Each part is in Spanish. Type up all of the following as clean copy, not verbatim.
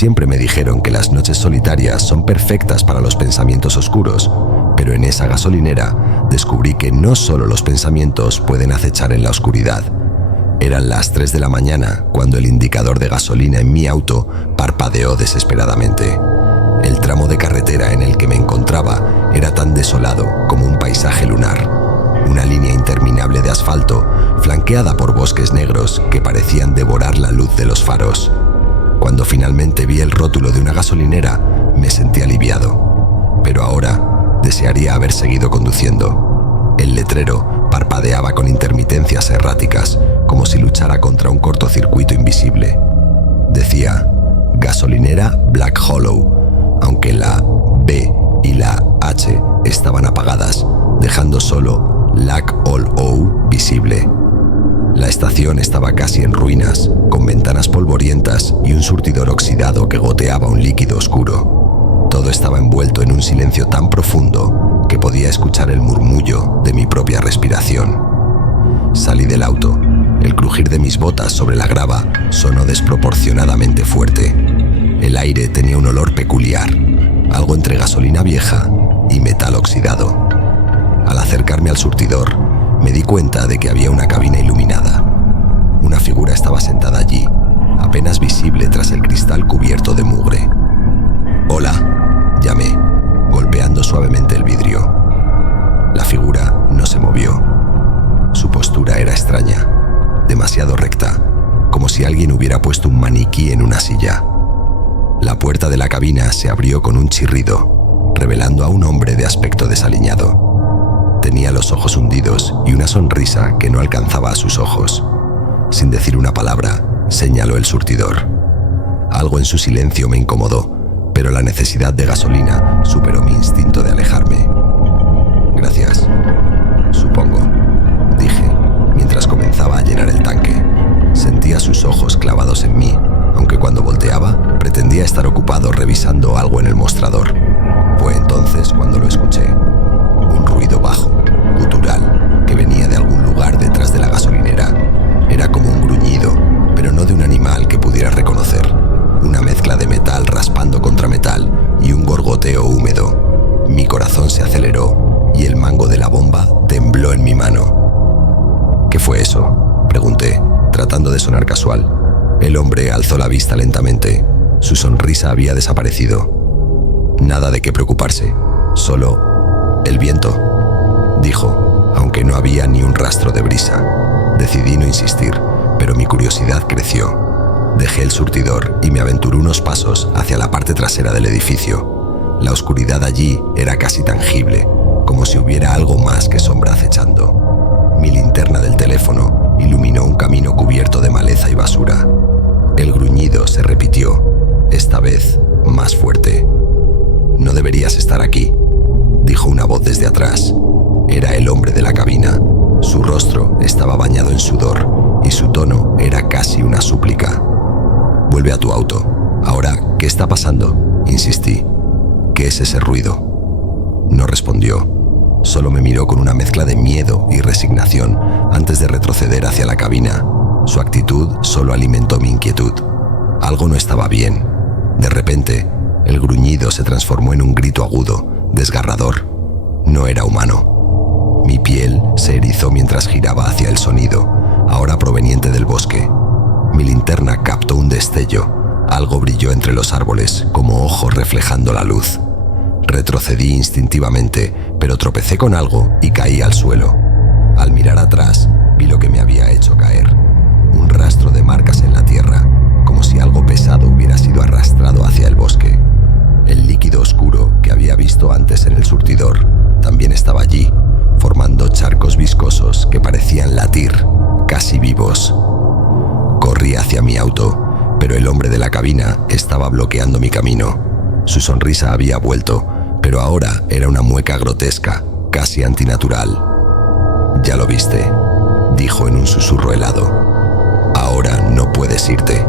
Siempre me dijeron que las noches solitarias son perfectas para los pensamientos oscuros, pero en esa gasolinera descubrí que no solo los pensamientos pueden acechar en la oscuridad. Eran las 3 de la mañana cuando el indicador de gasolina en mi auto parpadeó desesperadamente. El tramo de carretera en el que me encontraba era tan desolado como un paisaje lunar. Una línea interminable de asfalto flanqueada por bosques negros que parecían devorar la luz de los faros. Cuando finalmente vi el rótulo de una gasolinera, me sentí aliviado. Pero ahora desearía haber seguido conduciendo. El letrero parpadeaba con intermitencias erráticas, como si luchara contra un cortocircuito invisible. Decía gasolinera Black Hollow, aunque la B y la H estaban apagadas, dejando solo Lac All O visible. La estación estaba casi en ruinas, con ventanas polvorientas y un surtidor oxidado que goteaba un líquido oscuro. Todo estaba envuelto en un silencio tan profundo que podía escuchar el murmullo de mi propia respiración. Salí del auto. El crujir de mis botas sobre la grava sonó desproporcionadamente fuerte. El aire tenía un olor peculiar, algo entre gasolina vieja y metal oxidado. Al acercarme al surtidor, me di cuenta de que había una cabina iluminada. Una figura estaba sentada allí, apenas visible tras el cristal cubierto de mugre. «Hola», llamé, golpeando suavemente el vidrio. La figura no se movió. Su postura era extraña, demasiado recta, como si alguien hubiera puesto un maniquí en una silla. La puerta de la cabina se abrió con un chirrido, revelando a un hombre de aspecto desaliñado. Tenía los ojos hundidos y una sonrisa que no alcanzaba a sus ojos. Sin decir una palabra, señaló el surtidor. Algo en su silencio me incomodó, pero la necesidad de gasolina superó mi instinto de alejarme. «Gracias, supongo», dije, mientras comenzaba a llenar el tanque. Sentía sus ojos clavados en mí, aunque cuando volteaba, pretendía estar ocupado revisando algo en el mostrador. Fue entonces cuando lo escuché. Un ruido bajo, gutural, que venía de algún lugar detrás de la gasolinera. Era como un gruñido, pero no de un animal que pudiera reconocer. Una mezcla de metal raspando contra metal y un gorgoteo húmedo. Mi corazón se aceleró y el mango de la bomba tembló en mi mano. «¿Qué fue eso?», pregunté, tratando de sonar casual. El hombre alzó la vista lentamente. Su sonrisa había desaparecido. «Nada de qué preocuparse, solo el viento», dijo, aunque no había ni un rastro de brisa. Decidí no insistir, pero mi curiosidad creció. Dejé el surtidor y me aventuré unos pasos hacia la parte trasera del edificio. La oscuridad allí era casi tangible, como si hubiera algo más que sombra acechando. Mi linterna del teléfono iluminó un camino cubierto de maleza y basura. El gruñido se repitió, esta vez más fuerte. «No deberías estar aquí», dijo una voz desde atrás. Era el hombre de la cabina. Su rostro estaba bañado en sudor y su tono era casi una súplica. «Vuelve a tu auto. Ahora, ¿qué está pasando?», insistí. «¿Qué es ese ruido?». No respondió. Solo me miró con una mezcla de miedo y resignación antes de retroceder hacia la cabina. Su actitud solo alimentó mi inquietud. Algo no estaba bien. De repente, el gruñido se transformó en un grito agudo, desgarrador. No era humano. Mi piel se erizó mientras giraba hacia el sonido, ahora proveniente del bosque. Mi linterna captó un destello. Algo brilló entre los árboles, como ojos reflejando la luz. Retrocedí instintivamente, pero tropecé con algo y caí al suelo. Al mirar atrás, vi lo que me había hecho caer. Un rastro de marcas en la tierra, como si algo pesado hubiera sido arrastrado hacia el bosque. El líquido oscuro que había visto antes en el surtidor también estaba allí, formando charcos viscosos que parecían latir, casi vivos. Corrí hacia mi auto, pero el hombre de la cabina estaba bloqueando mi camino. Su sonrisa había vuelto, pero ahora era una mueca grotesca, casi antinatural. «Ya lo viste», dijo en un susurro helado. «Ahora no puedes irte».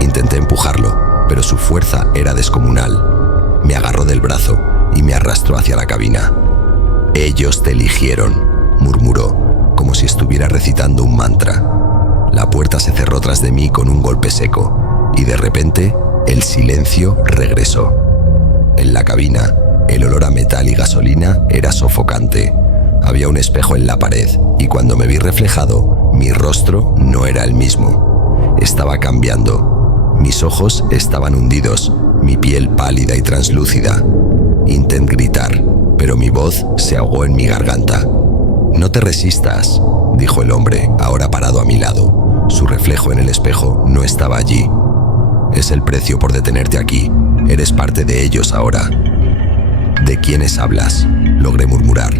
Intenté empujarlo, pero su fuerza era descomunal. Me agarró del brazo y me arrastró hacia la cabina. «Ellos te eligieron», murmuró, como si estuviera recitando un mantra. La puerta se cerró tras de mí con un golpe seco, y de repente El silencio regresó. En la cabina, el olor a metal y gasolina era sofocante. Había un espejo en la pared y cuando me vi reflejado, mi rostro no era el mismo. Estaba cambiando. Mis ojos estaban hundidos, mi piel pálida y translúcida. Intenté gritar, pero mi voz se ahogó en mi garganta. «No te resistas», dijo el hombre, ahora parado a mi lado. Su reflejo en el espejo no estaba allí. «Es el precio por detenerte aquí. Eres parte de ellos ahora». «¿De quiénes hablas?», logré murmurar.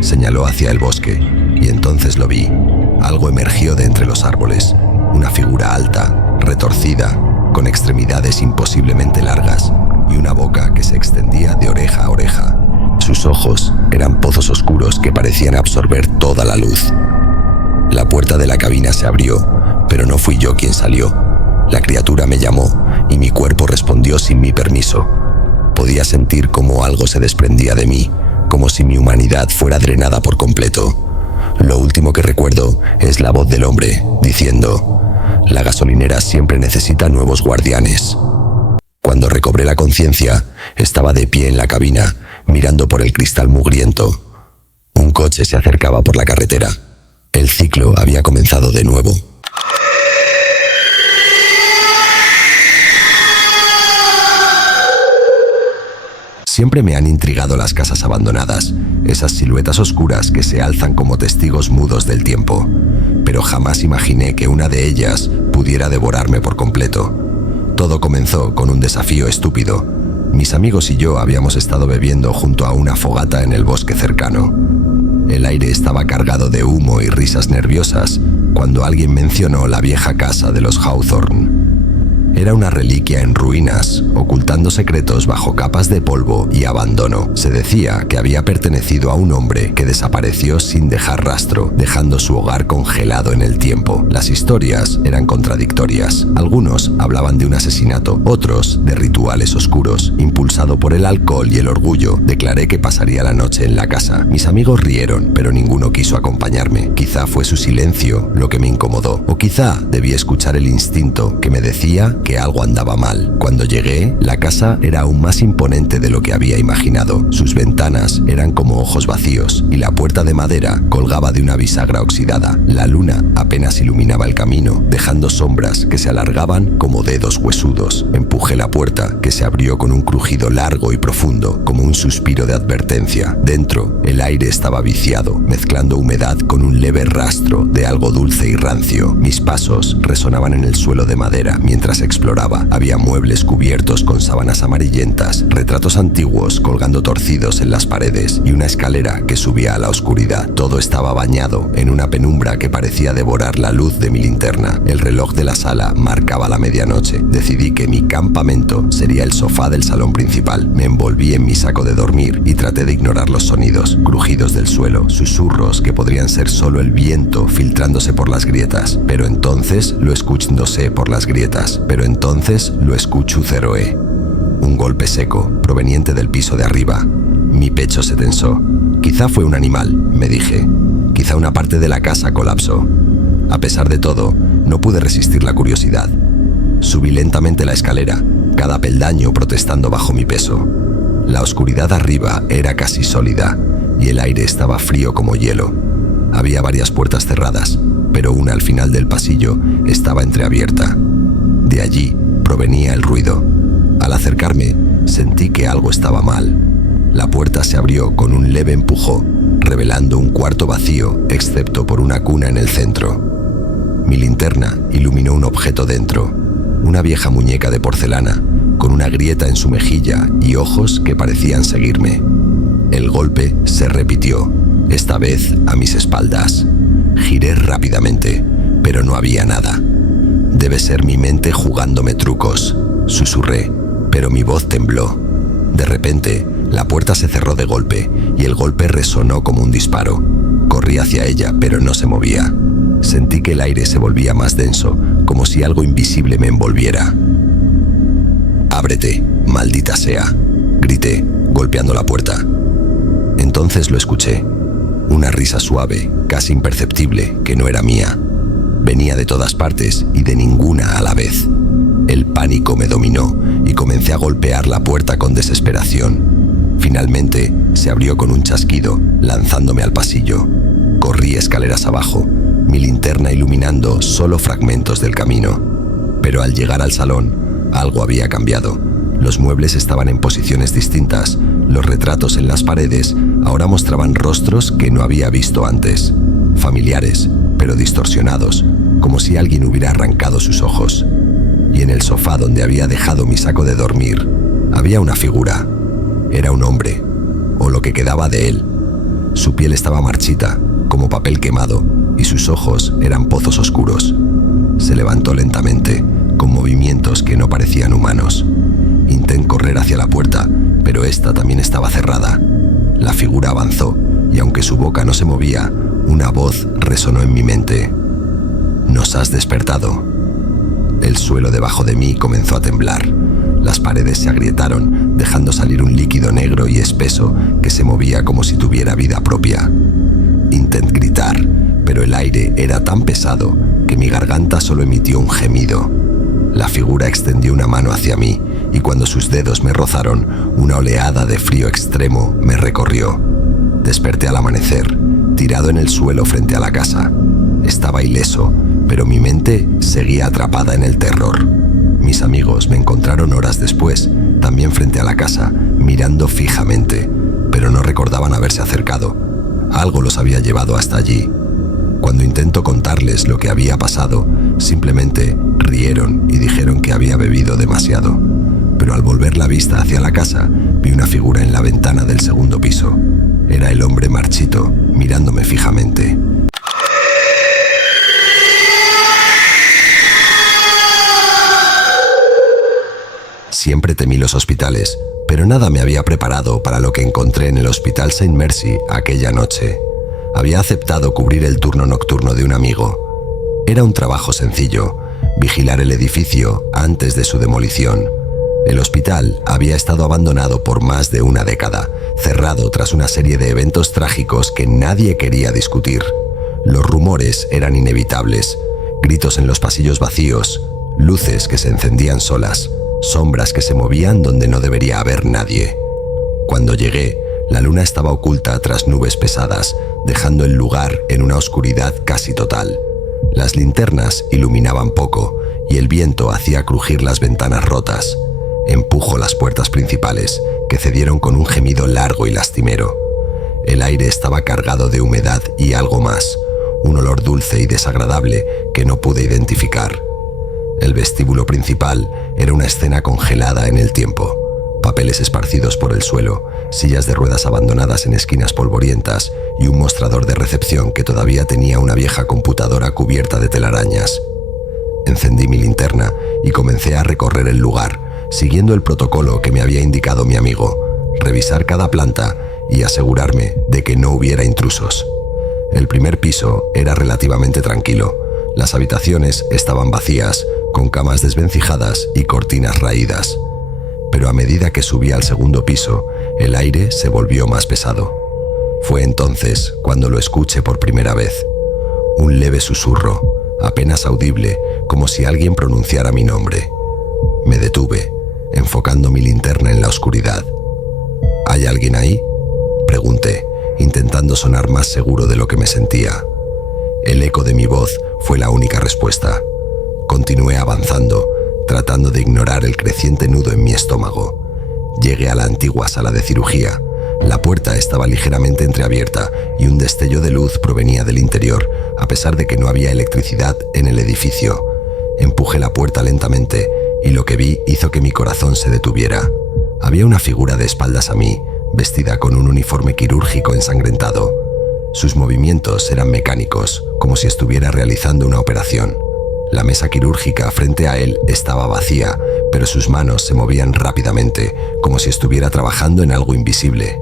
Señaló hacia el bosque, y entonces lo vi. Algo emergió de entre los árboles. Una figura alta, retorcida, con extremidades imposiblemente largas, y una boca que se extendía de oreja a oreja. Sus ojos eran pozos oscuros que parecían absorber toda la luz. La puerta de la cabina se abrió, pero no fui yo quien salió. La criatura me llamó y mi cuerpo respondió sin mi permiso. Podía sentir cómo algo se desprendía de mí, como si mi humanidad fuera drenada por completo. Lo último que recuerdo es la voz del hombre, diciendo: «La gasolinera siempre necesita nuevos guardianes». Cuando recobré la conciencia, estaba de pie en la cabina, mirando por el cristal mugriento. Un coche se acercaba por la carretera. El ciclo había comenzado de nuevo. Siempre me han intrigado las casas abandonadas, esas siluetas oscuras que se alzan como testigos mudos del tiempo, pero jamás imaginé que una de ellas pudiera devorarme por completo. Todo comenzó con un desafío estúpido. Mis amigos y yo habíamos estado bebiendo junto a una fogata en el bosque cercano. El aire estaba cargado de humo y risas nerviosas cuando alguien mencionó la vieja casa de los Hawthorne. Era una reliquia en ruinas, ocultando secretos bajo capas de polvo y abandono. Se decía que había pertenecido a un hombre que desapareció sin dejar rastro, dejando su hogar congelado en el tiempo. Las historias eran contradictorias. Algunos hablaban de un asesinato, otros de rituales oscuros. Impulsado por el alcohol y el orgullo, declaré que pasaría la noche en la casa. Mis amigos rieron, pero ninguno quiso acompañarme. Quizá fue su silencio lo que me incomodó, o quizá debí escuchar el instinto que me decía que algo andaba mal. Cuando llegué, la casa era aún más imponente de lo que había imaginado. Sus ventanas eran como ojos vacíos y la puerta de madera colgaba de una bisagra oxidada. La luna apenas iluminaba el camino, dejando sombras que se alargaban como dedos huesudos. Empujé la puerta, que se abrió con un crujido largo y profundo, como un suspiro de advertencia. Dentro, el aire estaba viciado, mezclando humedad con un leve rastro de algo dulce y rancio. Mis pasos resonaban en el suelo de madera mientras exploraba. Había muebles cubiertos con sábanas amarillentas, retratos antiguos colgando torcidos en las paredes y una escalera que subía a la oscuridad. Todo estaba bañado en una penumbra que parecía devorar la luz de mi linterna. El reloj de la sala marcaba la medianoche. Decidí que mi campamento sería el sofá del salón principal. Me envolví en mi saco de dormir y traté de ignorar los sonidos, crujidos del suelo, susurros que podrían ser solo el viento filtrándose por las grietas. Pero entonces lo escuchándose por las grietas. Pero entonces lo escucho ceroé. Un golpe seco, proveniente del piso de arriba. Mi pecho se tensó. Quizá fue un animal, me dije. Quizá una parte de la casa colapsó. A pesar de todo, no pude resistir la curiosidad. Subí lentamente la escalera, cada peldaño protestando bajo mi peso. La oscuridad arriba era casi sólida, y el aire estaba frío como hielo. Había varias puertas cerradas, pero una al final del pasillo estaba entreabierta. De allí provenía el ruido. Al acercarme, sentí que algo estaba mal. La puerta se abrió con un leve empujón, revelando un cuarto vacío, excepto por una cuna en el centro. Mi linterna iluminó un objeto dentro, una vieja muñeca de porcelana, con una grieta en su mejilla y ojos que parecían seguirme. El golpe se repitió, esta vez a mis espaldas. Giré rápidamente, pero no había nada. Debe ser mi mente jugándome trucos, susurré, pero mi voz tembló. De repente, la puerta se cerró de golpe y el golpe resonó como un disparo. Corrí hacia ella, pero no se movía. Sentí que el aire se volvía más denso, como si algo invisible me envolviera. «Ábrete, maldita sea», grité, golpeando la puerta. Entonces lo escuché. Una risa suave, casi imperceptible, que no era mía. Venía de todas partes y de ninguna a la vez. El pánico me dominó y comencé a golpear la puerta con desesperación. Finalmente, se abrió con un chasquido, lanzándome al pasillo. Corrí escaleras abajo, mi linterna iluminando solo fragmentos del camino. Pero al llegar al salón, algo había cambiado. Los muebles estaban en posiciones distintas. Los retratos en las paredes ahora mostraban rostros que no había visto antes. Familiares, pero distorsionados, como si alguien hubiera arrancado sus ojos. Y en el sofá donde había dejado mi saco de dormir, había una figura. Era un hombre, o lo que quedaba de él. Su piel estaba marchita, como papel quemado, y sus ojos eran pozos oscuros. Se levantó lentamente, con movimientos que no parecían humanos. Intenté correr hacia la puerta, pero esta también estaba cerrada. La figura avanzó, y aunque su boca no se movía, una voz resonó en mi mente. «Nos has despertado». El suelo debajo de mí comenzó a temblar. Las paredes se agrietaron, dejando salir un líquido negro y espeso que se movía como si tuviera vida propia. Intenté gritar, pero el aire era tan pesado que mi garganta solo emitió un gemido. La figura extendió una mano hacia mí, y cuando sus dedos me rozaron, una oleada de frío extremo me recorrió. Desperté al amanecer, tirado en el suelo frente a la casa. Estaba ileso, pero mi mente seguía atrapada en el terror. Mis amigos me encontraron horas después, también frente a la casa, mirando fijamente, pero no recordaban haberse acercado. Algo los había llevado hasta allí. Cuando intento contarles lo que había pasado, simplemente rieron y dijeron que había bebido demasiado. Pero al volver la vista hacia la casa, vi una figura en la ventana del segundo piso. Era el hombre marchito, mirándome fijamente. Siempre temí los hospitales, pero nada me había preparado para lo que encontré en el Hospital St. Mercy aquella noche. Había aceptado cubrir el turno nocturno de un amigo. Era un trabajo sencillo, vigilar el edificio antes de su demolición. El hospital había estado abandonado por más de una década, cerrado tras una serie de eventos trágicos que nadie quería discutir. Los rumores eran inevitables, gritos en los pasillos vacíos, luces que se encendían solas, sombras que se movían donde no debería haber nadie. Cuando llegué, la luna estaba oculta tras nubes pesadas, dejando el lugar en una oscuridad casi total. Las linternas iluminaban poco y el viento hacía crujir las ventanas rotas. Empujo las puertas principales, que cedieron con un gemido largo y lastimero. El aire estaba cargado de humedad y algo más, un olor dulce y desagradable que no pude identificar. El vestíbulo principal era una escena congelada en el tiempo. Papeles esparcidos por el suelo, sillas de ruedas abandonadas en esquinas polvorientas y un mostrador de recepción que todavía tenía una vieja computadora cubierta de telarañas. Encendí mi linterna y comencé a recorrer el lugar, siguiendo el protocolo que me había indicado mi amigo, revisar cada planta y asegurarme de que no hubiera intrusos. El primer piso era relativamente tranquilo. Las habitaciones estaban vacías, con camas desvencijadas y cortinas raídas. Pero a medida que subía al segundo piso, el aire se volvió más pesado. Fue entonces cuando lo escuché por primera vez. Un leve susurro, apenas audible, como si alguien pronunciara mi nombre. Me detuve, enfocando mi linterna en la oscuridad. ¿Hay alguien ahí?, pregunté, intentando sonar más seguro de lo que me sentía. El eco de mi voz fue la única respuesta. Continué avanzando, tratando de ignorar el creciente nudo en mi estómago. Llegué a la antigua sala de cirugía. La puerta estaba ligeramente entreabierta y un destello de luz provenía del interior, a pesar de que no había electricidad en el edificio. Empujé la puerta lentamente y lo que vi hizo que mi corazón se detuviera. Había una figura de espaldas a mí, vestida con un uniforme quirúrgico ensangrentado. Sus movimientos eran mecánicos, como si estuviera realizando una operación. La mesa quirúrgica frente a él estaba vacía, pero sus manos se movían rápidamente, como si estuviera trabajando en algo invisible.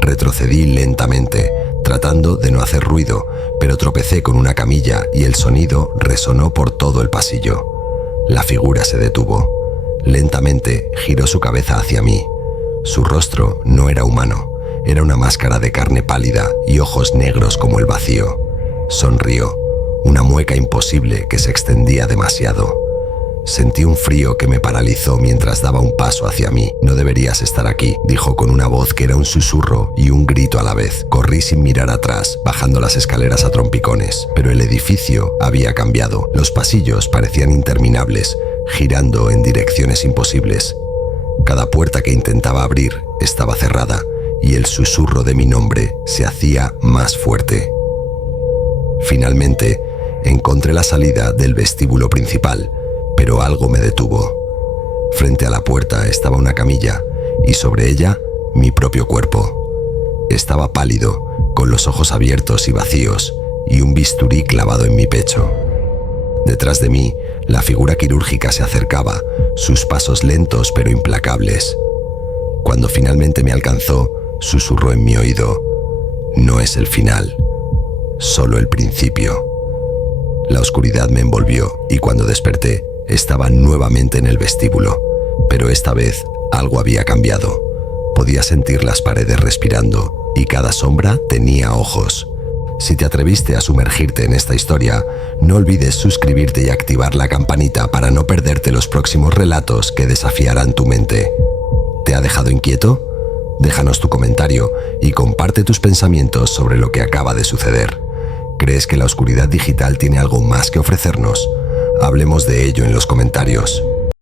Retrocedí lentamente, tratando de no hacer ruido, pero tropecé con una camilla y el sonido resonó por todo el pasillo. La figura se detuvo. Lentamente giró su cabeza hacia mí. Su rostro no era humano, era una máscara de carne pálida y ojos negros como el vacío. Sonrió, una mueca imposible que se extendía demasiado. Sentí un frío que me paralizó mientras daba un paso hacia mí. «No deberías estar aquí», dijo con una voz que era un susurro y un grito a la vez. Corrí sin mirar atrás, bajando las escaleras a trompicones. Pero el edificio había cambiado. Los pasillos parecían interminables, girando en direcciones imposibles. Cada puerta que intentaba abrir estaba cerrada y el susurro de mi nombre se hacía más fuerte. Finalmente, encontré la salida del vestíbulo principal, pero algo me detuvo. Frente a la puerta estaba una camilla y sobre ella mi propio cuerpo. Estaba pálido, con los ojos abiertos y vacíos, y un bisturí clavado en mi pecho. Detrás de mí, la figura quirúrgica se acercaba, sus pasos lentos pero implacables. Cuando finalmente me alcanzó, susurró en mi oído: «No es el final, solo el principio». La oscuridad me envolvió y cuando desperté, estaba nuevamente en el vestíbulo, pero esta vez algo había cambiado. Podía sentir las paredes respirando y cada sombra tenía ojos. Si te atreviste a sumergirte en esta historia, no olvides suscribirte y activar la campanita para no perderte los próximos relatos que desafiarán tu mente. ¿Te ha dejado inquieto? Déjanos tu comentario y comparte tus pensamientos sobre lo que acaba de suceder. ¿Crees que la oscuridad digital tiene algo más que ofrecernos? Hablemos de ello en los comentarios.